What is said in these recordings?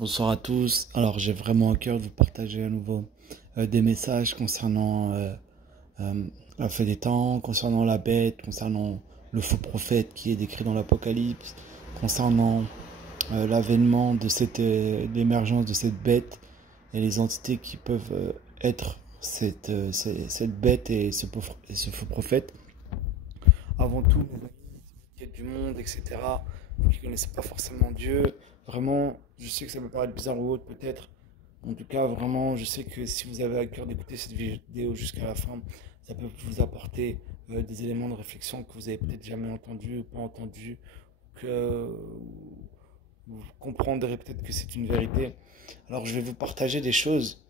Bonsoir à tous. Alors, j'ai vraiment à cœur de vous partager à nouveau des messages concernant euh, la fin des temps, concernant la bête, concernant le faux prophète qui est décrit dans l'Apocalypse, concernant l'avènement de l'émergence de cette bête et les entités qui peuvent être cette bête et ce faux prophète. Avant tout, mes amis, qui êtes du monde, etc., vous qui ne connaissez pas forcément Dieu, vraiment, je sais que ça peut paraître bizarre ou autre peut-être. En tout cas, vraiment, je sais que si vous avez à cœur d'écouter cette vidéo jusqu'à la fin, ça peut vous apporter des éléments de réflexion que vous avez peut-être jamais entendus ou pas entendus, que vous comprendrez peut-être que c'est une vérité. Alors, je vais vous partager des choses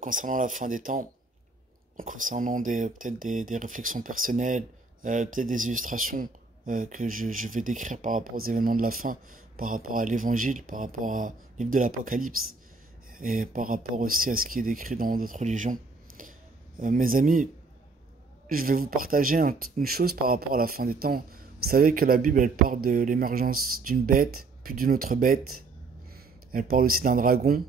concernant la fin des temps, concernant peut-être des réflexions personnelles, peut-être des illustrations que je vais décrire par rapport aux événements de la fin, par rapport à l'évangile, par rapport au livre de l'Apocalypse, et par rapport aussi à ce qui est décrit dans d'autres religions. Mes amis, je vais vous partager une chose par rapport à la fin des temps. Vous savez que la Bible, elle parle de l'émergence d'une bête, puis d'une autre bête. Elle parle aussi d'un dragon.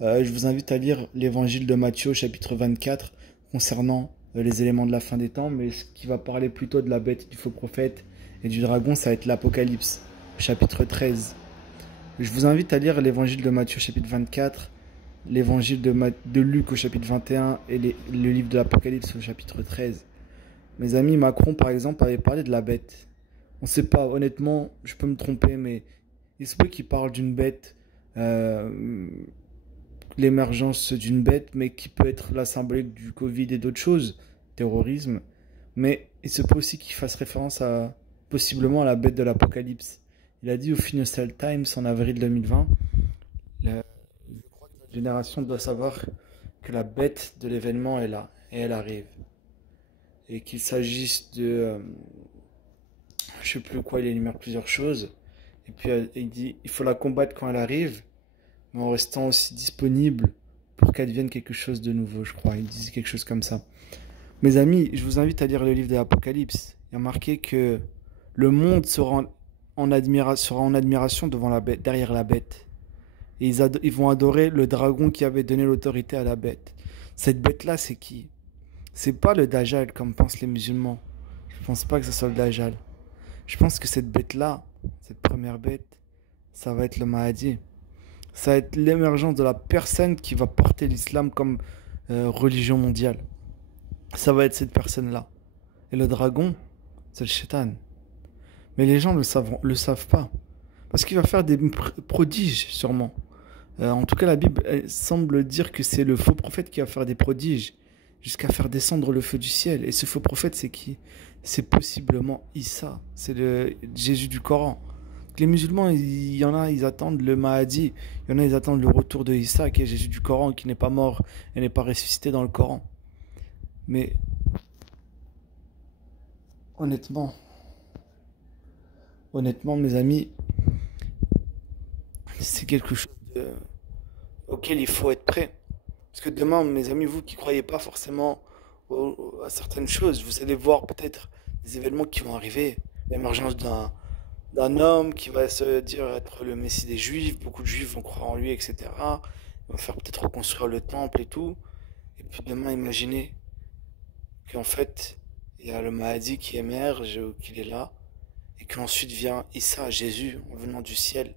Je vous invite à lire l'évangile de Matthieu, chapitre 24, concernant les éléments de la fin des temps, mais ce qui va parler plutôt de la bête, du faux prophète et du dragon, ça va être l'Apocalypse, chapitre 13. Je vous invite à lire l'évangile de Matthieu, chapitre 24, l'évangile de Luc au chapitre 21 et le livre de l'Apocalypse au chapitre 13. Mes amis, Macron, par exemple, avait parlé de la bête. On ne sait pas, honnêtement, je peux me tromper, mais il se peut qu'il parle d'une bête, l'émergence d'une bête, mais qui peut être la symbolique du Covid et d'autres choses, terrorisme. Mais il se peut aussi qu'il fasse référence possiblement à la bête de l'Apocalypse. Il a dit au Financial Times en avril 2020, je crois que notre génération doit savoir que la bête de l'événement est là, et elle arrive. Et qu'il s'agisse de... je sais plus quoi, il énumère plusieurs choses. Et puis il dit, il faut la combattre quand elle arrive, mais en restant aussi disponible pour qu'elle devienne quelque chose de nouveau, je crois. Il disait quelque chose comme ça. Mes amis, je vous invite à lire le livre de l'Apocalypse. Il y a marqué que le monde sera en admiration devant la bête, derrière la bête. Et ils vont adorer le dragon qui avait donné l'autorité à la bête. Cette bête-là, c'est qui? C'est pas le Dajjal comme pensent les musulmans. Je pense pas que ce soit le Dajjal. Je pense que cette bête-là, cette première bête, ça va être le Mahdi. Ça va être l'émergence de la personne qui va porter l'islam comme religion mondiale. Ça va être cette personne-là. Et le dragon, c'est le shaitan. Mais les gens ne le savent pas. Parce qu'il va faire des prodiges, sûrement. En tout cas, la Bible semble dire que c'est le faux prophète qui va faire des prodiges, jusqu'à faire descendre le feu du ciel. Et ce faux prophète, c'est qui? C'est possiblement Issa. C'est le Jésus du Coran. Les musulmans, il y en a, ils attendent le Mahdi. Il y en a, ils attendent le retour de Issa, qui est Jésus du Coran, qui n'est pas mort et n'est pas ressuscité dans le Coran. Mais honnêtement, mes amis, c'est quelque chose auquel il faut être prêt. Parce que demain, mes amis, vous qui ne croyez pas forcément à certaines choses, vous allez voir peut-être des événements qui vont arriver. L'émergence d'un homme qui va se dire être le Messie des Juifs. Beaucoup de Juifs vont croire en lui, etc. Il va faire peut-être reconstruire le temple et tout. Et puis demain, imaginez qu'en fait, il y a le Mahdi qui émerge, qu'il est là, et qu'ensuite vient Issa, Jésus, en venant du ciel,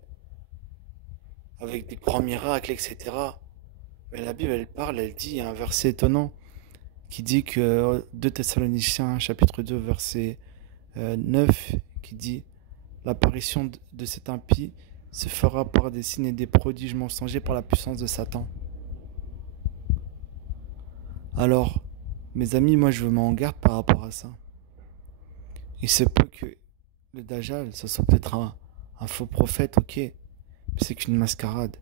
avec des grands miracles, etc. Mais la Bible, elle parle, elle dit, il y a un verset étonnant qui dit que 2 Thessaloniciens, chapitre 2, verset 9, qui dit l'apparition de cet impie se fera par des signes et des prodiges mensongers par la puissance de Satan. Alors, mes amis, moi je m'en garde par rapport à ça. Il se peut que le Dajjal, ça soit peut-être un faux prophète, ok, mais c'est qu'une mascarade.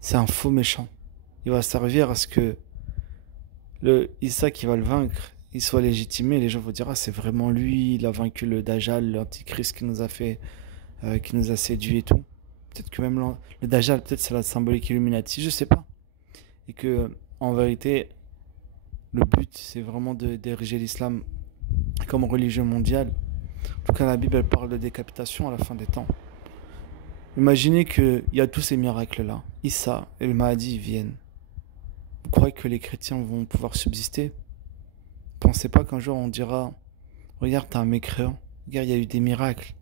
C'est un faux méchant. Il va servir à ce que le Issa qui va le vaincre, il soit légitimé. Les gens vont dire, ah, c'est vraiment lui, il a vaincu le Dajjal, l'antichrist qui nous a fait, qui nous a séduit et tout. Peut-être que même le Dajjal, peut-être c'est la symbolique Illuminati, je sais pas. Et que, en vérité, le but, c'est vraiment d'ériger l'islam comme religion mondiale. En tout cas, la Bible, elle parle de décapitation à la fin des temps. Imaginez qu'il y a tous ces miracles-là. Issa et le Mahdi viennent. Vous croyez que les chrétiens vont pouvoir subsister? Pensez pas qu'un jour on dira, regarde, t'es un mécréant. Regarde, il y a eu des miracles.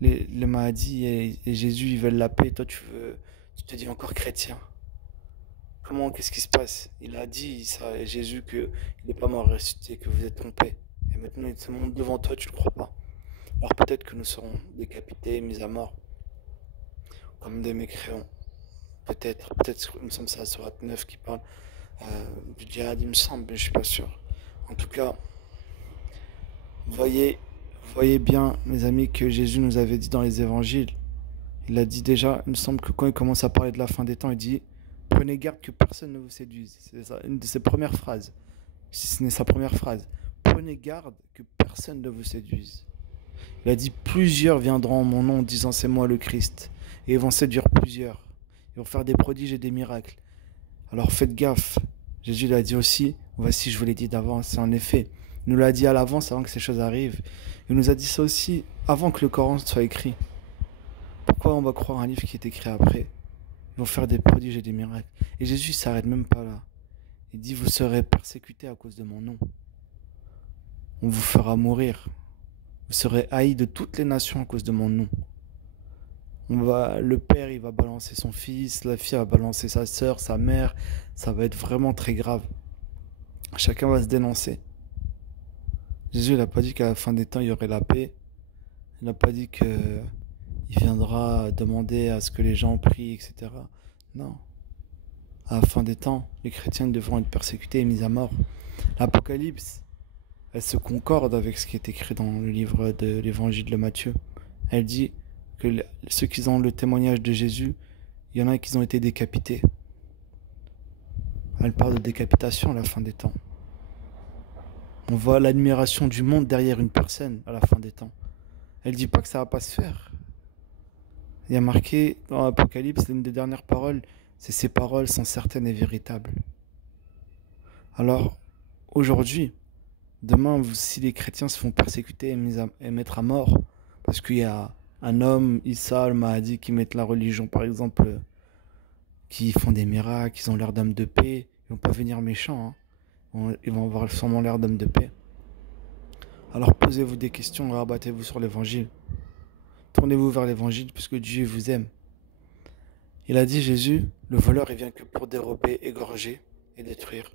Le Mahdi et Jésus, ils veulent la paix. Toi, tu te dis encore chrétien. Qu'est-ce qui se passe? Il a dit, ça, Jésus, qu'il n'est pas mort ressuscité, que vous êtes trompé. Et maintenant, il se montre devant toi, tu ne le crois pas. Alors peut-être que nous serons décapités, mis à mort, comme des mécréants. Peut-être, il me semble que c'est la sourate 9 qui parle du djihad, il me semble, mais je suis pas sûr. En tout cas, voyez, voyez bien, mes amis, que Jésus nous avait dit dans les évangiles. Il a dit déjà, il me semble que quand il commence à parler de la fin des temps, il dit prenez garde que personne ne vous séduise. C'est une de ses premières phrases, si ce n'est sa première phrase. Prenez garde que personne ne vous séduise. Il a dit plusieurs viendront en mon nom disant c'est moi le Christ. Et ils vont séduire plusieurs. Ils vont faire des prodiges et des miracles. Alors faites gaffe. Jésus l'a dit aussi, voici je vous l'ai dit d'avance, en effet. Il nous l'a dit à l'avance avant que ces choses arrivent. Il nous a dit ça aussi avant que le Coran soit écrit. Pourquoi on va croire un livre qui est écrit après? Ils vont faire des prodiges et des miracles. Et Jésus ne s'arrête même pas là. Il dit, vous serez persécutés à cause de mon nom. On vous fera mourir. Vous serez haïs de toutes les nations à cause de mon nom. Le père, il va balancer son fils, la fille va balancer sa sœur, sa mère. Ça va être vraiment très grave. Chacun va se dénoncer. Jésus n'a pas dit qu'à la fin des temps, il y aurait la paix. Il n'a pas dit qu'il viendra demander à ce que les gens prient, etc. Non. À la fin des temps, les chrétiens devront être persécutés et mis à mort. L'Apocalypse, elle se concorde avec ce qui est écrit dans le livre de l'évangile de Matthieu. Elle dit que ceux qui ont le témoignage de Jésus, il y en a qui ont été décapités. Elle parle de décapitation à la fin des temps. On voit l'admiration du monde derrière une personne à la fin des temps. Elle dit pas que ça va pas se faire. Il y a marqué dans l'Apocalypse, l'une des dernières paroles, c'est ces paroles sont certaines et véritables. Alors, aujourd'hui, demain, si les chrétiens se font persécuter et mettre à mort, parce qu'il y a un homme, Issa, le Mahdi, qui mettent la religion, par exemple, qui font des miracles, ils ont l'air d'hommes de paix, ils vont pas venir méchants, hein. Ils vont avoir sûrement l'air d'hommes de paix. Alors posez-vous des questions, rabattez-vous sur l'évangile. Tournez-vous vers l'évangile, puisque Dieu vous aime. Il a dit, Jésus, le voleur, il vient que pour dérober, égorger et détruire.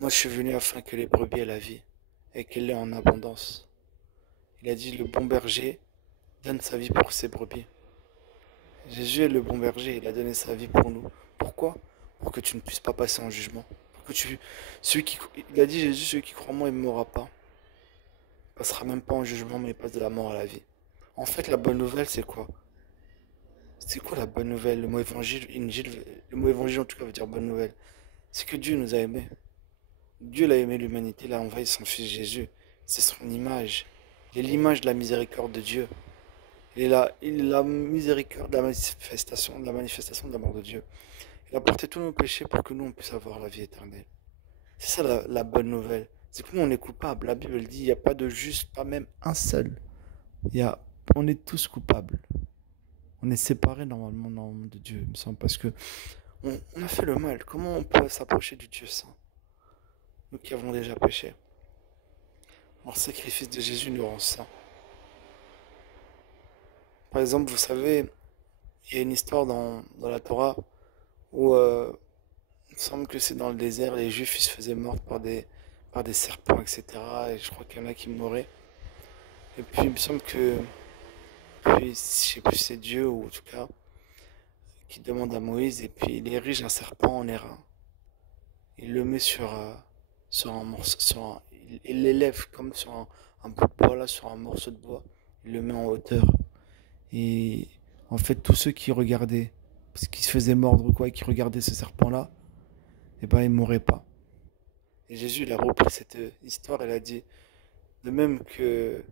Moi, je suis venu afin que les brebis aient la vie et qu'elle l'ait en abondance. Il a dit, le bon berger donne sa vie pour ses brebis. Jésus est le bon berger, il a donné sa vie pour nous. Pourquoi? Pour que tu ne puisses pas passer en jugement. Pour que il a dit, Jésus, celui qui croit en moi, il ne mourra pas. Il passera même pas en jugement, mais il passe de la mort à la vie. En fait, la bonne nouvelle, c'est quoi? C'est quoi la bonne nouvelle? Le mot évangile, le mot évangile en tout cas veut dire bonne nouvelle. C'est que Dieu nous a aimés. Dieu l'a aimé l'humanité, il a envoyé son fils Jésus. C'est son image. Il est l'image de la miséricorde de Dieu. Il est la miséricorde de la manifestation de l'amour de Dieu. Il a porté tous nos péchés pour que nous on puisse avoir la vie éternelle. C'est ça la bonne nouvelle. C'est que nous on est coupables. La Bible dit il n'y a pas de juste, pas même un seul. On est tous coupables. On est séparés normalement de Dieu, il me semble, parce que on a fait le mal. Comment on peut s'approcher du Dieu saint? Nous qui avons déjà péché. Alors, le sacrifice de Jésus nous rend saints. Par exemple, vous savez, il y a une histoire dans la Torah où il me semble que c'est dans le désert, les Juifs ils se faisaient mordre par des serpents, etc. Et je crois qu'il y en a qui mouraient. Et puis il me semble que, puis, je sais plus si c'est Dieu ou en tout cas, qui demande à Moïse et puis il érige un serpent en airain. Il le met sur un morceau, il l'élève comme sur un bout de bois là, sur un morceau de bois. Il le met en hauteur. Et en fait, tous ceux qui regardaient, parce qu'ils se faisaient mordre ou quoi, et qui regardaient ce serpent-là, eh ben, ils mouraient pas. Et Jésus, il a repris cette histoire, il a dit, de même que,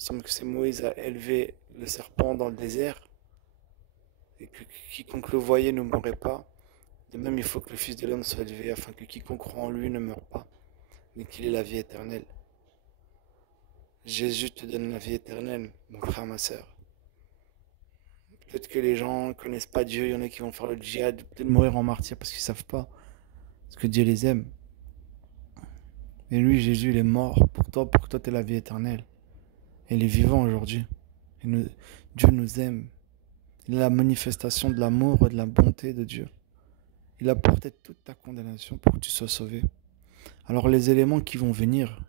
il semble que c'est Moïse a élevé le serpent dans le désert, et que quiconque le voyait ne mourrait pas, de même il faut que le Fils de l'homme soit élevé, afin que quiconque croit en lui ne meure pas, mais qu'il ait la vie éternelle. Jésus te donne la vie éternelle, mon frère, ma sœur. Peut-être que les gens ne connaissent pas Dieu, il y en a qui vont faire le djihad, peut-être mourir en martyr parce qu'ils savent pas. Parce que Dieu les aime. Et lui, Jésus, il est mort pour que toi tu aies la vie éternelle. Et il est vivant aujourd'hui. Et Dieu nous aime. Il est la manifestation de l'amour et de la bonté de Dieu. Il a porté toute ta condamnation pour que tu sois sauvé. Alors les éléments qui vont venir,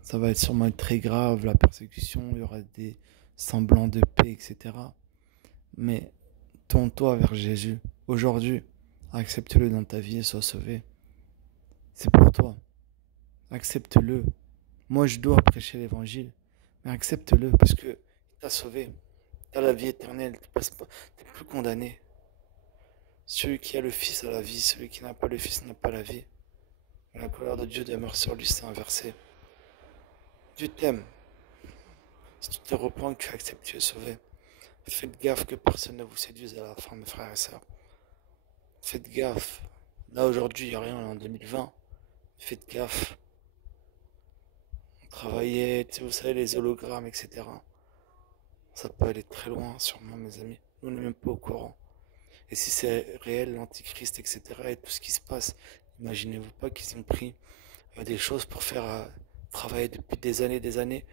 ça va sûrement être très grave, la persécution, il y aura des semblants de paix, etc. Mais tourne-toi vers Jésus. Aujourd'hui, accepte-le dans ta vie et sois sauvé. C'est pour toi. Accepte-le. Moi, je dois prêcher l'évangile. Mais accepte-le parce que il t'a sauvé. Tu as la vie éternelle. Tu n'es plus condamné. Celui qui a le Fils a la vie. Celui qui n'a pas le Fils n'a pas la vie. La colère de Dieu demeure sur lui, c'est inversé. Dieu t'aime. Si tu te repens, que tu acceptes, tu es sauvé. Faites gaffe que personne ne vous séduise à la fin, mes frères et sœurs. Faites gaffe. Là, aujourd'hui, il n'y a rien, on est en 2020. Faites gaffe. On travaillait, tu sais, vous savez, les hologrammes, etc. Ça peut aller très loin, sûrement, mes amis. Nous, on n'est même pas au courant. Et si c'est réel, l'antichrist, etc., et tout ce qui se passe, imaginez-vous pas qu'ils ont pris des choses pour faire travailler depuis des années,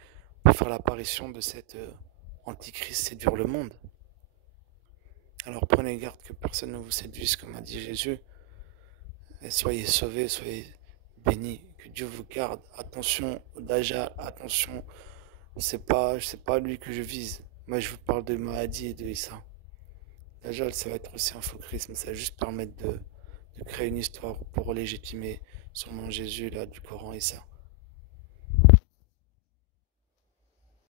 pour faire l'apparition de cet antichrist séduire le monde. Alors prenez garde que personne ne vous séduise, comme a dit Jésus, et soyez sauvés, soyez bénis, que Dieu vous garde. Attention au Dajjal, attention, c'est pas lui que je vise. Moi, je vous parle de Mahdi et de Issa. Dajjal, ça va être aussi un faux Christ, mais ça va juste permettre de créer une histoire pour légitimer son nom Jésus là du Coran et ça.